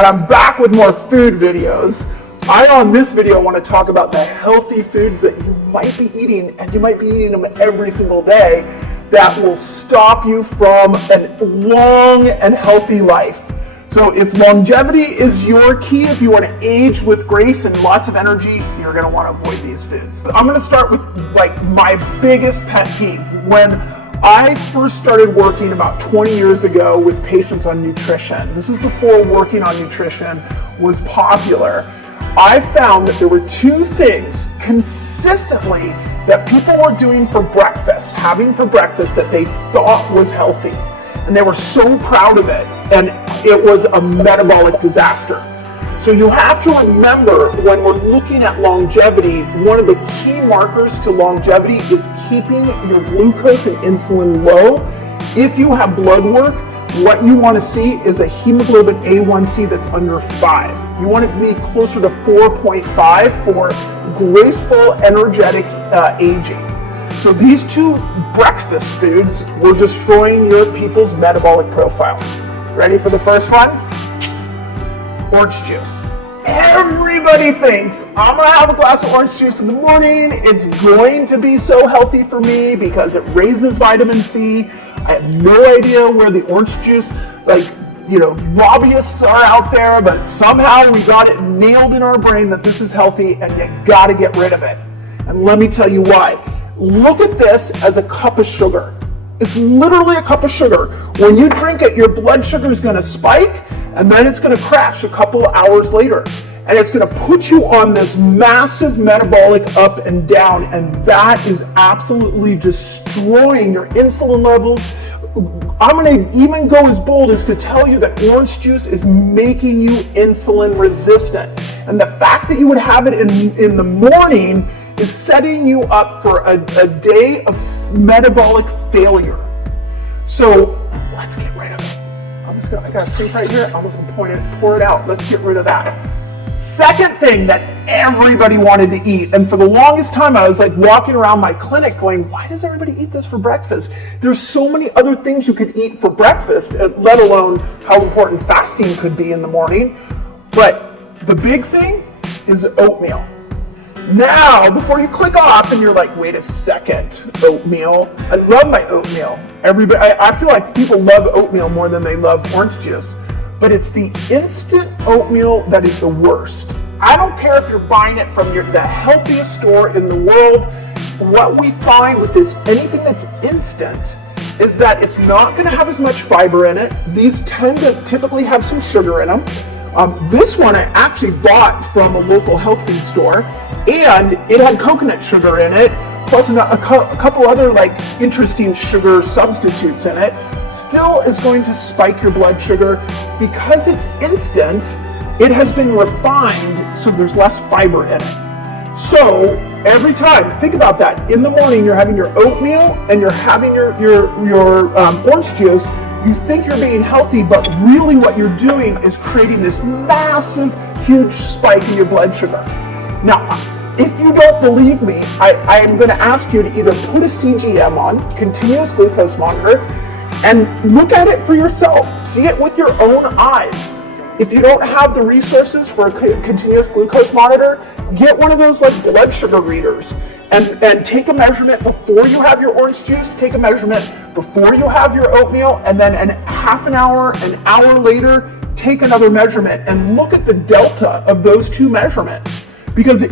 and I'm back with more food videos. On this video, want to talk about the healthy foods that you might be eating, and you might be eating them every single day, that will stop you from a long and healthy life. So if longevity is your key, if you want to age with grace and lots of energy, you're going to want to avoid these foods. I'm going to start with like my biggest pet peeve. When I first started working about 20 years ago with patients on nutrition, this is before working on nutrition was popular, I found that there were two things consistently that people were doing for breakfast, having for breakfast, that they thought was healthy. And they were so proud of it, and it was a metabolic disaster. So you have to remember, when we're looking at longevity, one of the key markers to longevity is keeping your glucose and insulin low. If you have blood work, what you want to see is a hemoglobin A1C that's under 5. You want it to be closer to 4.5 for graceful, energetic aging. So these two breakfast foods were destroying your people's metabolic profile. Ready for the first one? Orange juice. Everybody thinks, I'm gonna have a glass of orange juice in the morning, it's going to be so healthy for me because it raises vitamin C. I have no idea where the orange juice, lobbyists are out there, but somehow we got it nailed in our brain that this is healthy and you gotta get rid of it. And let me tell you why. Look at this as a cup of sugar. It's literally a cup of sugar. When you drink it, your blood sugar is gonna spike, and then it's gonna crash a couple of hours later. And it's gonna put you on this massive metabolic up and down, and that is absolutely destroying your insulin levels. I'm gonna even go as bold as to tell you that orange juice is making you insulin resistant. And the fact that you would have it in the morning is setting you up for a day of metabolic failure. So let's get rid of it. I got a sink right here. I'm just gonna pour it out. Let's get rid of that. Second thing that everybody wanted to eat, and for the longest time I was like walking around my clinic going, why does everybody eat this for breakfast? There's so many other things you could eat for breakfast, let alone how important fasting could be in the morning. But the big thing is oatmeal. Now, before you click off and you're like, wait a second, oatmeal. I love my oatmeal. I feel like people love oatmeal more than they love orange juice. But it's the instant oatmeal that is the worst. I don't care if you're buying it from the healthiest store in the world. What we find with anything that's instant is that it's not going to have as much fiber in it. These tend to typically have some sugar in them. This one I actually bought from a local health food store, and it had coconut sugar in it, plus a couple other interesting sugar substitutes in it. Still is going to spike your blood sugar. Because it's instant, it has been refined, so there's less fiber in it. So every time, think about that. In the morning, you're having your oatmeal and you're having your orange juice. You think you're being healthy, but really what you're doing is creating this massive, huge spike in your blood sugar. Now, if you don't believe me, I am going to ask you to either put a CGM on, continuous glucose monitor, and look at it for yourself. See it with your own eyes. If you don't have the resources for a continuous glucose monitor, get one of those blood sugar readers and take a measurement before you have your orange juice, take a measurement before you have your oatmeal, and then half an hour, an hour later, take another measurement and look at the delta of those two measurements. Because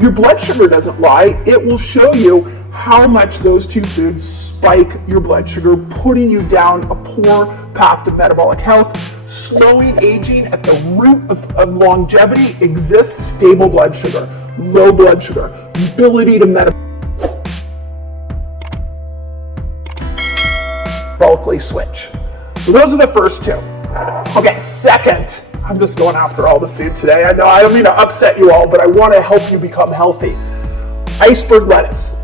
your blood sugar doesn't lie, it will show you how much those two foods spike your blood sugar, putting you down a poor path to metabolic health. Slowing aging at the root of longevity exists stable blood sugar, low blood sugar, ability to metabolically switch. So those are the first two. Okay, second, I'm just going after all the food today. I know I don't mean to upset you all, but I want to help you become healthy. Iceberg lettuce.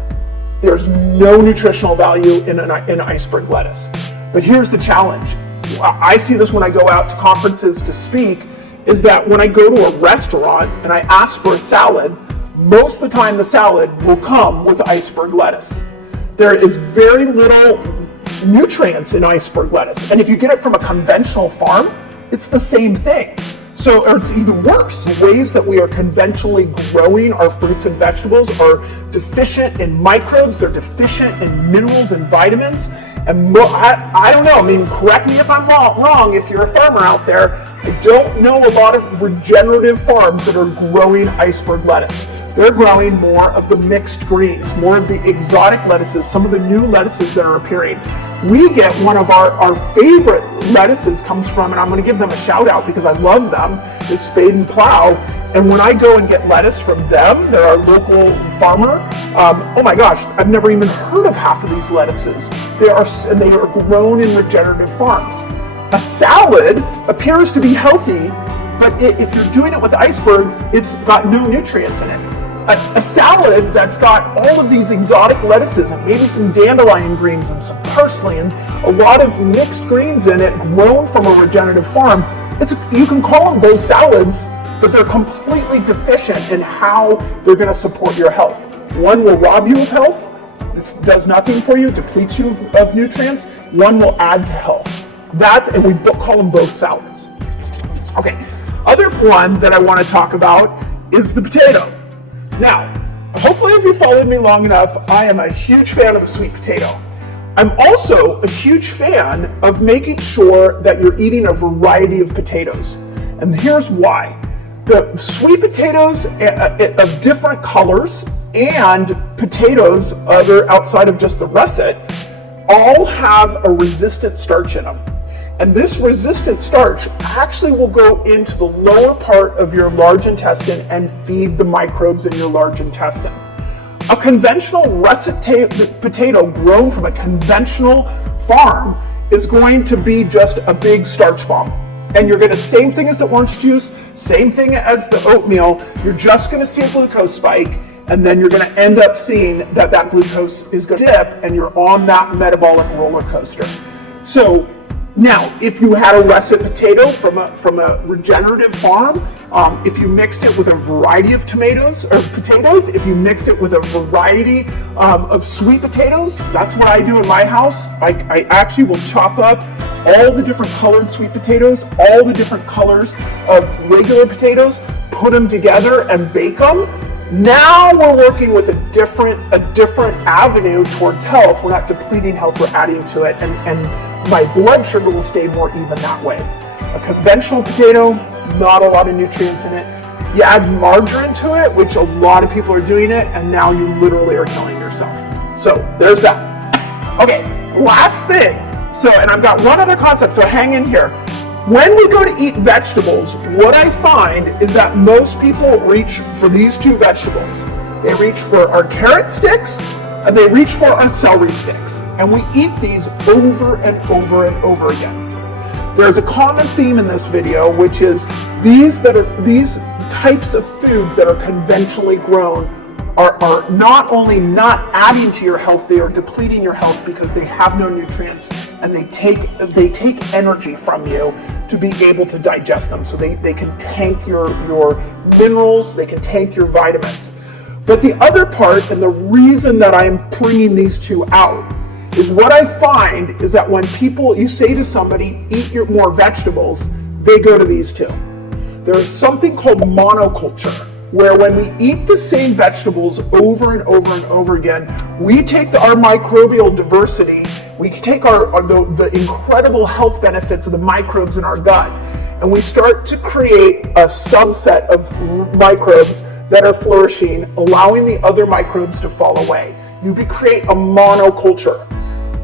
There's no nutritional value in iceberg lettuce. But here's the challenge. I see this when I go out to conferences to speak, is that when I go to a restaurant and I ask for a salad, most of the time the salad will come with iceberg lettuce. There is very little nutrients in iceberg lettuce. And if you get it from a conventional farm, it's the same thing. So, or it's even worse. The ways that we are conventionally growing our fruits and vegetables are deficient in microbes, they're deficient in minerals and vitamins. And I don't know, I mean, correct me if I'm wrong if you're a farmer out there. I don't know a lot of regenerative farms that are growing iceberg lettuce. They're growing more of the mixed greens, more of the exotic lettuces, some of the new lettuces that are appearing. We get one of our favorite lettuces comes from, and I'm going to give them a shout out because I love them, is Spade and Plow. And when I go and get lettuce from them, they're our local farmer. Oh my gosh, I've never even heard of half of these lettuces. They are grown in regenerative farms. A salad appears to be healthy, but if you're doing it with iceberg, it's got no nutrients in it. A salad that's got all of these exotic lettuces and maybe some dandelion greens and some parsley and a lot of mixed greens in it grown from a regenerative farm, you can call them those salads, but they're completely deficient in how they're going to support your health. One will rob you of health. This does nothing for you, depletes you of nutrients. One will add to health. And we call them both salads. Okay, other one that I want to talk about is the potato. Now, hopefully if you followed me long enough, I am a huge fan of the sweet potato. I'm also a huge fan of making sure that you're eating a variety of potatoes. And here's why. The sweet potatoes of different colors and potatoes outside of just the russet all have a resistant starch in them. And this resistant starch actually will go into the lower part of your large intestine and feed the microbes in your large intestine. A conventional russet potato grown from a conventional farm is going to be just a big starch bomb. And you're going to, same thing as the orange juice, same thing as the oatmeal, you're just going to see a glucose spike, and then you're going to end up seeing that glucose is going to dip and you're on that metabolic roller coaster. So now, if you had a russet potato from a regenerative farm, if you mixed it with a variety of potatoes, if you mixed it with a variety of sweet potatoes, that's what I do in my house. I actually will chop up all the different colored sweet potatoes, all the different colors of regular potatoes, put them together and bake them. Now we're working with a different avenue towards health. We're not depleting health, we're adding to it, and my blood sugar will stay more even that way. A conventional potato, not a lot of nutrients in it. You add margarine to it, which a lot of people are doing it, and now you literally are killing yourself. So there's that. Okay, last thing. So, and I've got one other concept, so hang in here. When we go to eat vegetables, what I find is that most people reach for these two vegetables. They reach for our carrot sticks, and they reach for our celery sticks. And we eat these over and over and over again. There's a common theme in this video, which is these types of foods that are conventionally grown are not only not adding to your health, they are depleting your health because they have no nutrients and they take energy from you to be able to digest them. So they can tank your minerals, they can tank your vitamins. But the other part, and the reason that I'm bringing these two out, is what I find is that when you say to somebody, eat more vegetables, they go to these two. There's something called monoculture, where when we eat the same vegetables over and over and over again, we take our microbial diversity, we take the incredible health benefits of the microbes in our gut, and we start to create a subset of microbes that are flourishing, allowing the other microbes to fall away. You create a monoculture.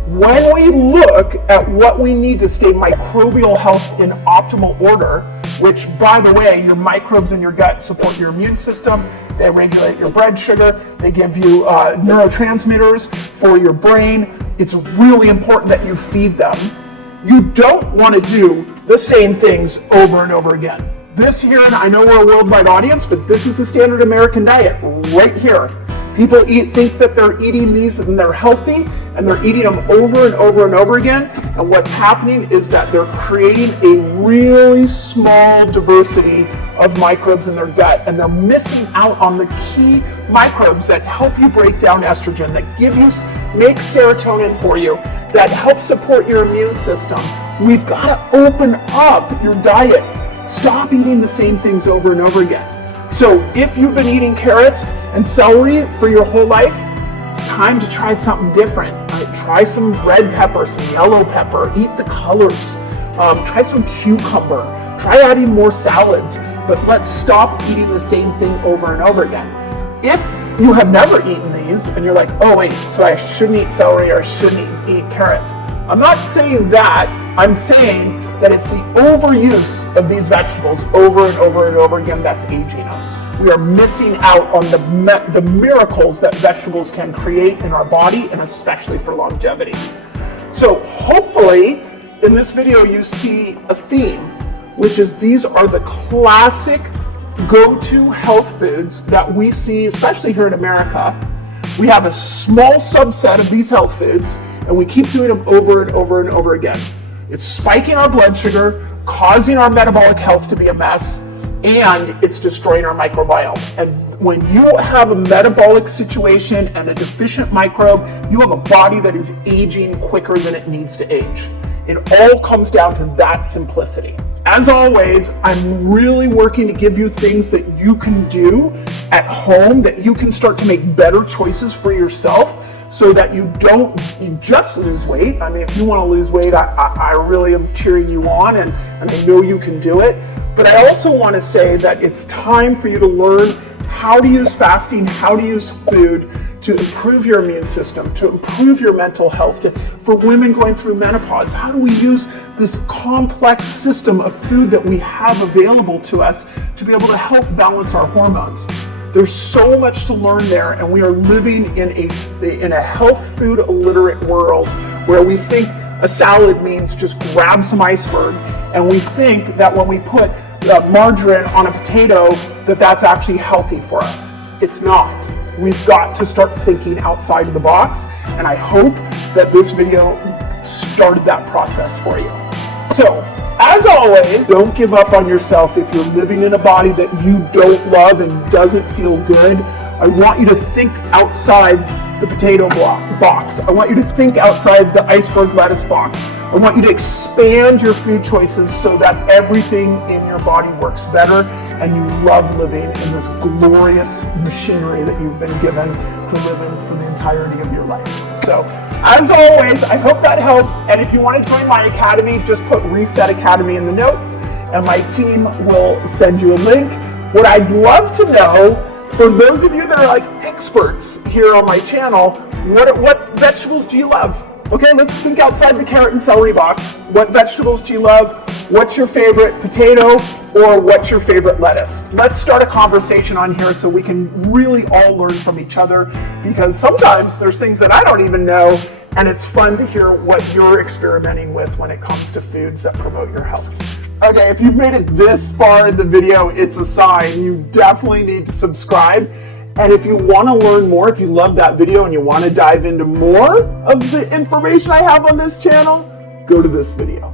When we look at what we need to stay microbial health in optimal order, which, by the way, your microbes in your gut support your immune system, they regulate your blood sugar, they give you neurotransmitters for your brain. It's really important that you feed them. You don't want to do the same things over and over again. This here, and I know we're a worldwide audience, but this is the standard American diet right here. People think that they're eating these and they're healthy, and they're eating them over and over and over again. And what's happening is that they're creating a really small diversity of microbes in their gut, and they're missing out on the key microbes that help you break down estrogen, that make serotonin for you, that help support your immune system. We've got to open up your diet. Stop eating the same things over and over again. So if you've been eating carrots and celery for your whole life, it's time to try something different. Try some red pepper, some yellow pepper, eat the colors. Try some cucumber. Try adding more salads, but let's stop eating the same thing over and over again. If you have never eaten these and you're like, oh wait, so I shouldn't eat celery or I shouldn't eat carrots. I'm not saying that. I'm saying that it's the overuse of these vegetables over and over and over again that's aging us. We are missing out on the miracles that vegetables can create in our body, and especially for longevity. So hopefully in this video you see a theme, which is these are the classic go-to health foods that we see, especially here in America. We have a small subset of these health foods, and we keep doing them over and over and over again. It's spiking our blood sugar, causing our metabolic health to be a mess, and it's destroying our microbiome. And when you have a metabolic situation and a deficient microbe, you have a body that is aging quicker than it needs to age. It all comes down to that simplicity. As always, I'm really working to give you things that you can do at home, that you can start to make better choices for yourself, so that you don't just lose weight. I mean, if you want to lose weight, I really am cheering you on, and I know you can do it. But I also want to say that it's time for you to learn how to use fasting, how to use food to improve your immune system, to improve your mental health, for women going through menopause. How do we use this complex system of food that we have available to us to be able to help balance our hormones? There's so much to learn there, and we are living in a health food illiterate world where we think a salad means just grab some iceberg, and we think that when we put margarine on a potato that that's actually healthy for us. It's not. We've got to start thinking outside of the box, and I hope that this video started that process for you. So, as always, don't give up on yourself if you're living in a body that you don't love and doesn't feel good. I want you to think outside the potato box. I want you to think outside the iceberg lettuce box. I want you to expand your food choices so that everything in your body works better and you love living in this glorious machinery that you've been given to live in for the entirety of your life. So, as always, I hope that helps. And if you want to join my academy, just put Reset Academy in the notes and my team will send you a link. What I'd love to know, for those of you that are like experts here on my channel, what vegetables do you love? Okay, let's think outside the carrot and celery box. What vegetables do you love? What's your favorite potato, or what's your favorite lettuce? Let's start a conversation on here so we can really all learn from each other, because sometimes there's things that I don't even know, and it's fun to hear what you're experimenting with when it comes to foods that promote your health. Okay, if you've made it this far in the video, it's a sign. You definitely need to subscribe. And if you want to learn more, if you love that video and you want to dive into more of the information I have on this channel, go to this video.